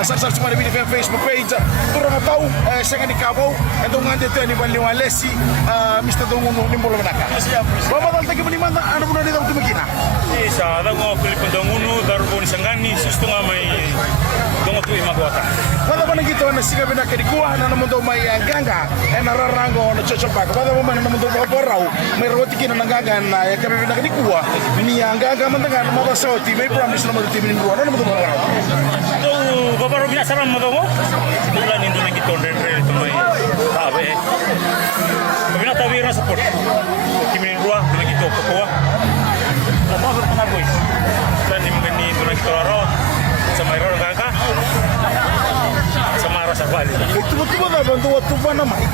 sarsar semua di Facebook page. Turang tahu saya kan di Kabau, itu nganti itu yang dibanding Walesi, Mr. Dongono ni mula menaka. Bapak tal tagi mana anu pun ada tahu begina. Isa, ada ngau Filipin Dongono, darbo ni sangani, sustu ngamai dongo tu imagwata. Pada mana gitu anda sih kabin nak dikuah, anda namun mai gangga, rarango na cocok pak. Pada mana namun borau, mai roti kina nanggagan na ya kabin nak dikuah. Ni gangga mendengar mau sauti, mai promise namun tim ini dua, namun borau. Tu bapak Robina saram matongo, bulan Indo lagi tonden itu mai tabe. Robina tabe rasa support. Tim ini dua lagi tu kokoa. Bapak berpengaruh guys. Dan ini Indo lagi toraro. Sama Iron Kakak sama rasa balik. Itu betul dah bantu waktu mana mai.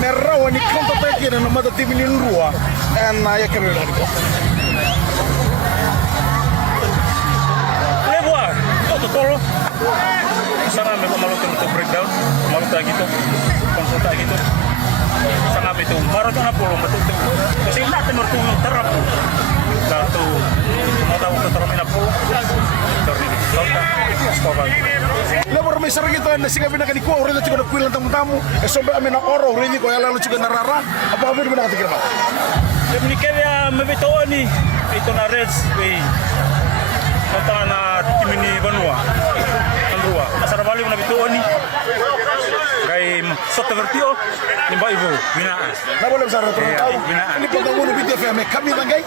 Merah wani kontak lagi dan nama tim ini dua, ya kabin nak dikuah. Lebuah, itu tolo. Sangat memang malu untuk breakdown, malu tak gitu, konsulta gitu. Sangat itu, baru tu nak pulang betul tu. Kasi nak tenor tu terap. Satu, mau tahu terminal pulang. Terminal, stop. Lebar mesar gitu anda sih kabin nak dikuah. Orang itu juga kuilan tamu-tamu. Sobat amena oro, orang ini kau yang lalu juga narara. Apa apa dimana kata kira? Demi kaya mebetoa ni itu na Reds bay. Kata na tim ini Banua, Andrua. Asal balik na betoa ni. Kay sota vertio ni ba ibu binaan. Nah boleh besar tahu. Binaan. Ini pengguna BTV kami banggai.